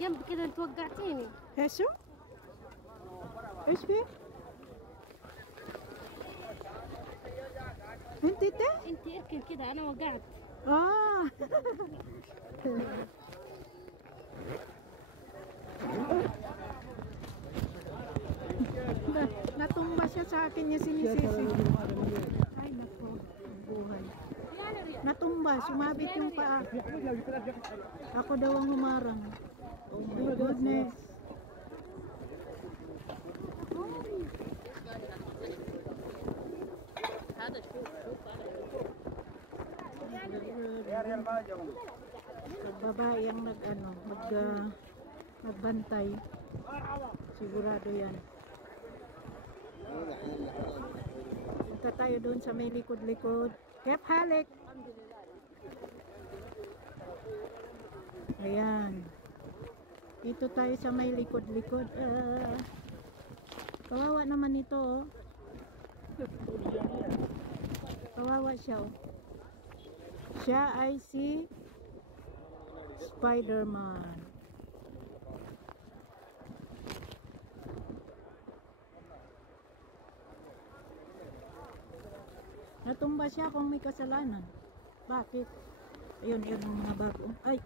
جنب كده انت وقعتيني. ايش هو؟ ايش فيه؟ انت انت اركن كده انا وقعت. Natumba siya sa akin niya sinisisi. Ay nako, buhay. Natumba, sumabit yung paa. Ako daw ang humarang. Oh my goodness. Babae ang magbantay. Sigurado yan. Punta tayo doon sa may likod-likod. Kep halik. Ayan. Dito tayo sa may likod-likod. Kawawa naman ito, oh. Kawawa siya, oh. Siya ay si Spider-Man. Natumba siya kung may kasalanan. Bakit? Ayun, yun ang mga bago. Ay!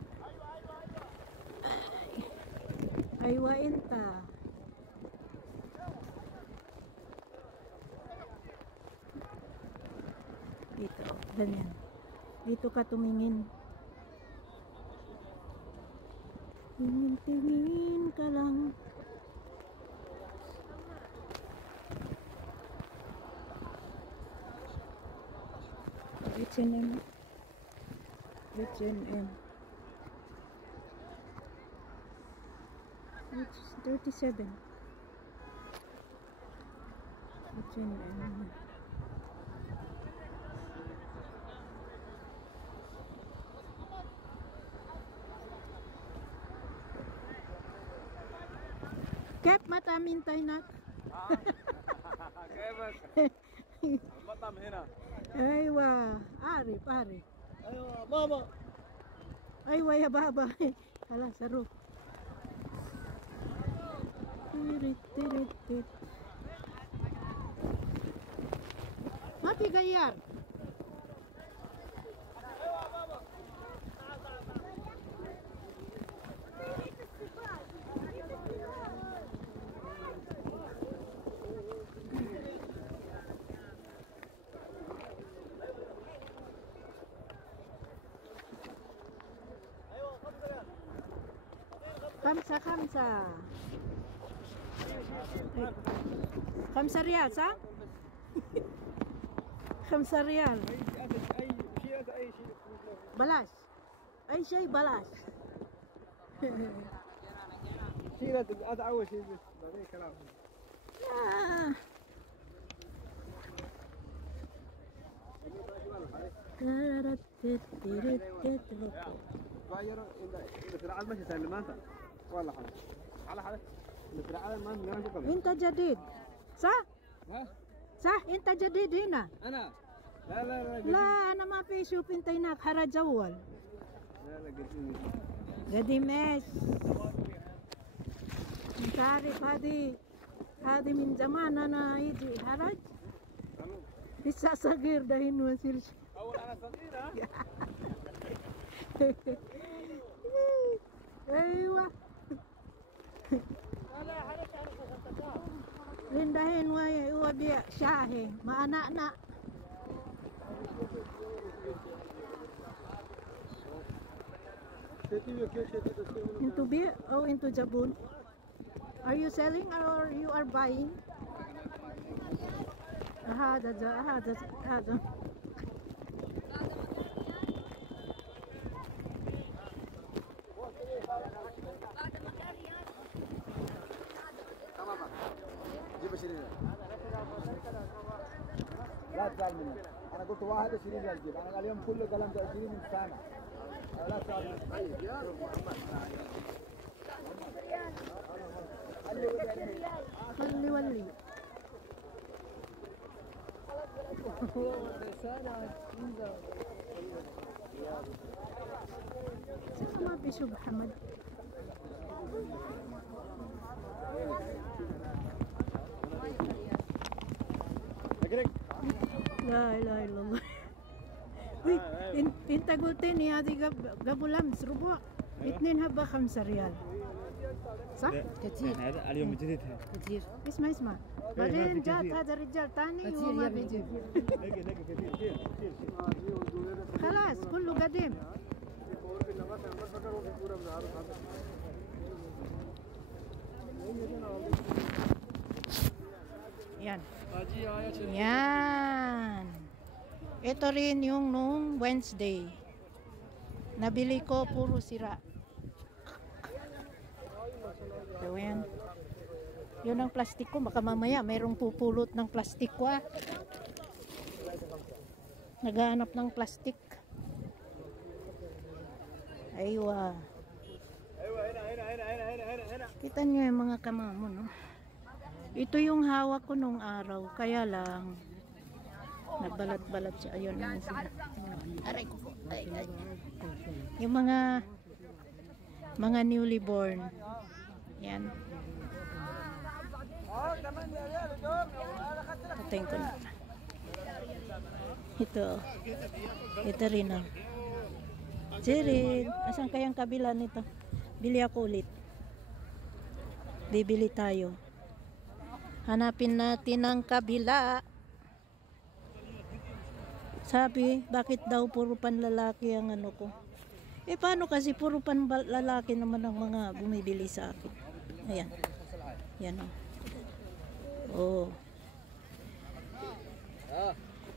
Ay, wainta. Dito, ganyan. Dito ka tumingin. Tingin-tingin ka lang. H&M. H&M. It's 37. H&M. Kep mata mintay nak. المطعم هنا. ايوه عارف عارف. ايوه ماما. ايوه يا بابا. خلاص اروح. ما في غيار. خمسة 5 ريال صح؟ 5 ريال. اي شيء بلاش اي شيء بلاش. شيء هذا اول شيء بس بعدين كلام. باير العالم ماشي سلمانتا والله حلا على حلا العالم ما نقدر. انت جديد صح؟ ها صح انت جديد هنا. انا لا لا انا ما في شوف انت هناك حرج اول. لا قديم قديم ايش؟ انت عارف هذه من زمان انا يجي حرج لسه صغير دهين وسير. اول انا صغير ها. ايوه lindahin wa dia syahe ma anak-anak. Into beer or into jabun? Are you selling or you are buying? هذا جيب 20 ريال. لا تزعل مني. انا قلت واحد 20 ريال جيب. انا اليوم كله قلم 20 من سنه. لا تزعل مني. طيب يا خلي ولي. Saan ka mabiso Muhammad? La ilaha illallah. Uy, انت قلت لي هذه قبل امس ربع 2 حبة 5 ريال صح؟ كثير هذا اليوم جديدها كثير اسمع بعدين جات هذا الرجال ثاني وما بيجي خلاص كله قديم yan yan ito rin yung nung Wednesday nabili ko puro sira so yan yun ang plastic ko baka mamaya mayroong pupulot ng plastic ko naghahanap ng plastic aywa kita nyo yung mga kamamo no ito yung hawak ko nung araw kaya lang nagbalat-balat siya ayun naman sila aray ko ay. Yung mga newly born yan patayin ko na ito rin oh. Jirin asan kayang kabila nito bili ako ulit bibili tayo hanapin natin ang kabila sabi bakit daw puro panlalaki ang ano ko paano kasi puro panlalaki naman ang mga bumibili sa akin ayan yan oh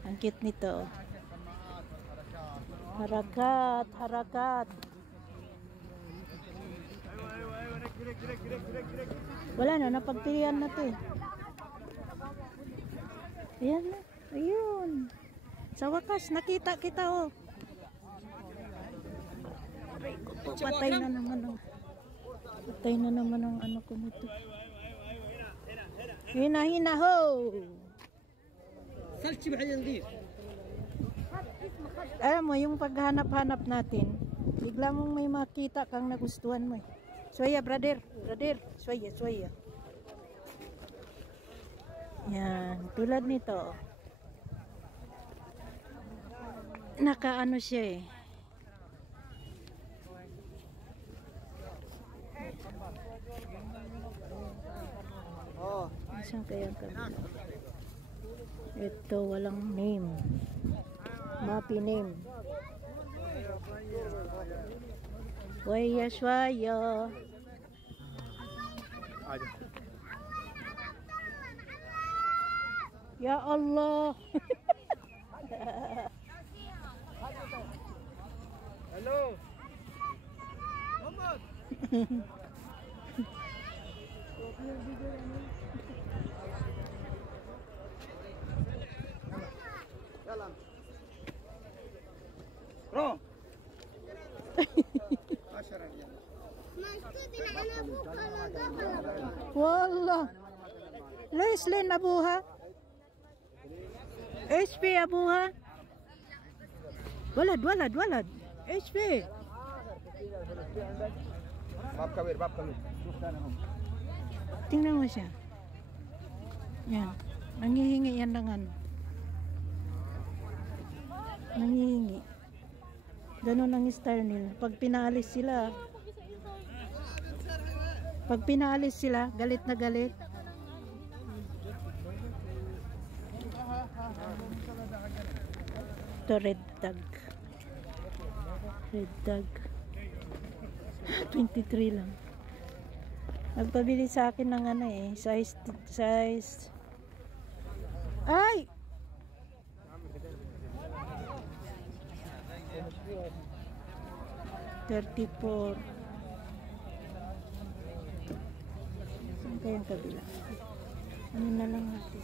ang cute nito harakat wala na napagpilian na to ayan na ayun sa wakas nakita kita oh patay na naman ang ano ko nito hina ho alam mo yung paghanap-hanap natin bigla mong may makita kang nagustuhan mo Swaya brother swaya yan tulad nito nakaano siya saan kaya kabila ito walang name mapi name swaya ya Allah hello Muhammad Yalan Bro 10 ريال والله ليش لين ابوها ايش في ابوها ولد ايش في باب كبير tingnan mo siya yan nangihingi yan ng ano nangihingi ganun ang style nila pag pinaalis sila galit na galit ito red tag 23 lang nagpabili sa akin ng ano size ay 34 saan kayang kabila ano na lang natin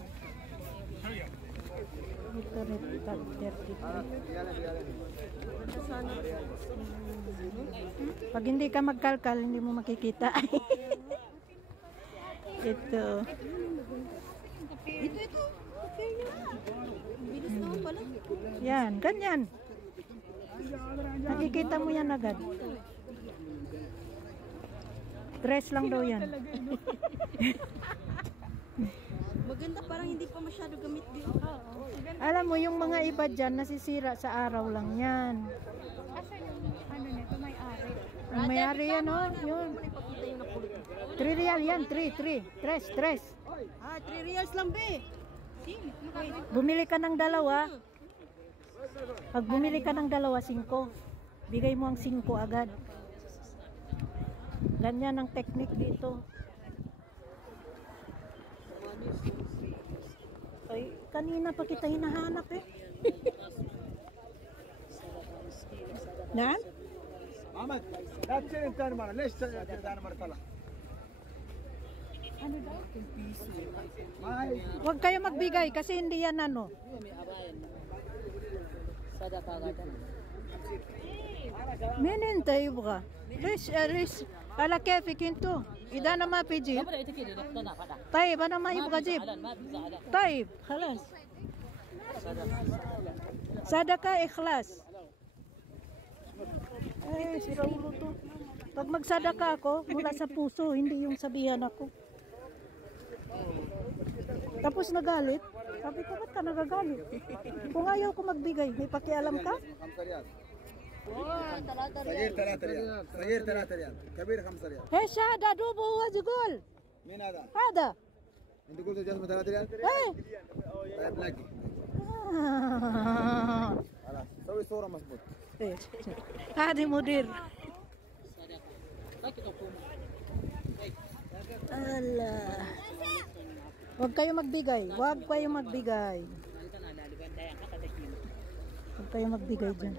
ito red tag 33 pag hindi ka magkalkal hindi mo makikita ito yan ganyan nakikita mo yan agad Stress lang daw yan. Maganda, parang hindi pa masyado gamit dito. Alam mo, yung mga iba dyan, nasisira sa araw lang yan. Asa yung ano nito, may ari. Ang may-ari yan, oh. Yun. 3 real yan, 3. 3. Ah, 3 reals lang, be. Bumili ka ng dalawa. Pag bumili ka ng dalawa, 5. Bigay mo ang 5 agad. Ganyan ang technique dito. Ay, kanina pa kita hinahanap eh. Na? محمد لا تشيل ثاني مره ليش ثاني مره طلع ما هي Huwag kayo magbigay kasi hindi yan ano. مين انت يبغى؟ ليش على كيفك انتو؟ اذا انا ما في جيب طيب انا ما يبغى جيب طيب خلاص صدقة إخلاص. Si Raulo to. Pag magsadaka ako, mula sa puso, hindi yung sabihan ako. Tapos nagalit. Sabi ko, ba't ka nagagalit? Kung ayaw ko magbigay, may pakialam ka? 5 ريال صغير 3 ريال صغير 3 ريال كبير 5 ريال ايش هذا دوبه هو يقول مين هذا؟ هذا انت قلت جسمه 3 ريال؟ ايه طيب نقي خلاص سوي صوره مظبوط هذه مدير Allah. Huwag kayo magbigay. Huwag kayo magbigay. Huwag kayo magbigay dyan.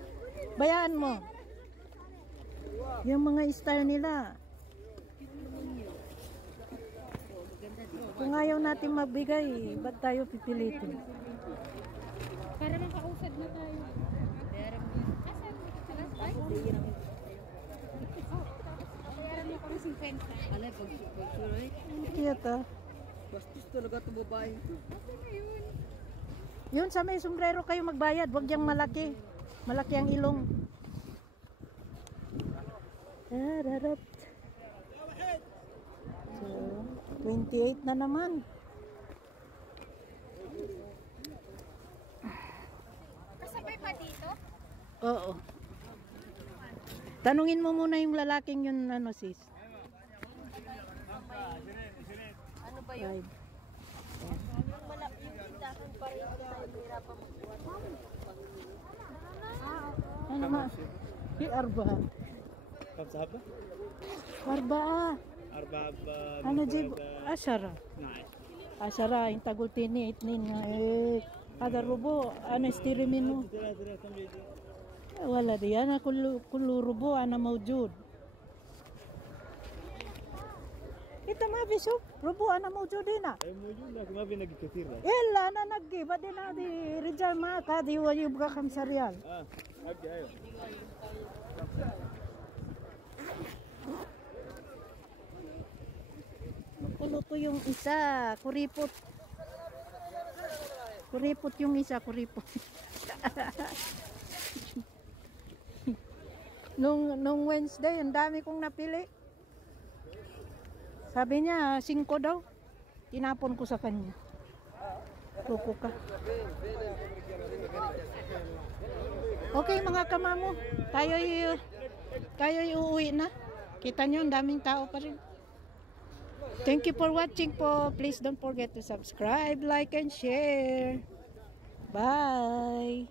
Bayaan mo. Yung mga star nila. Kung ayaw natin magbigay, ba't tayo pipilitin? Para makausad na tayo. Asan? Ay? Bayaran mo kami 50. Ano, pag-suray? Kiyat ah. Bastos talaga ito babae. Yun sa may sombrero kayo magbayad. Huwag yung malaki. Malaki ang ilong. Tararat. So, 28 na naman. Kasabay pa dito? Oo. Tanungin mo muna yung lalaking yun, ano sis. Ano ba yun? 5. Yung tindahan pa rin tayo mahirapan magbuwan. Ano ma? Di arba. كم صحبة؟ Arba. أربعة Ano jib? Ashara. 12 10 انت قلتني 2 هذا الربع انا اشتري منه كم يجي؟ ولدي انا كل ربع انا موجود انت ما في سوق ربع انا موجود هنا أي موجود لكن ما في نقي كثير ده. الا انا نقي بعدين هذه رجال معك هذه هو يبغى 5 ريال نقي أيوه. Kuluto yung isa, kuripot. Kuripot yung isa, kuripot. nung Wednesday, ang dami kong napili. Sabi niya, 5 daw. Tinapon ko sa kanya. Kuko ka. Okay mga kamamo, tayo'y uuwi na. Kita nyo, ang daming tao pa rin. Thank you for watching po. Please don't forget to subscribe, like, and share. Bye!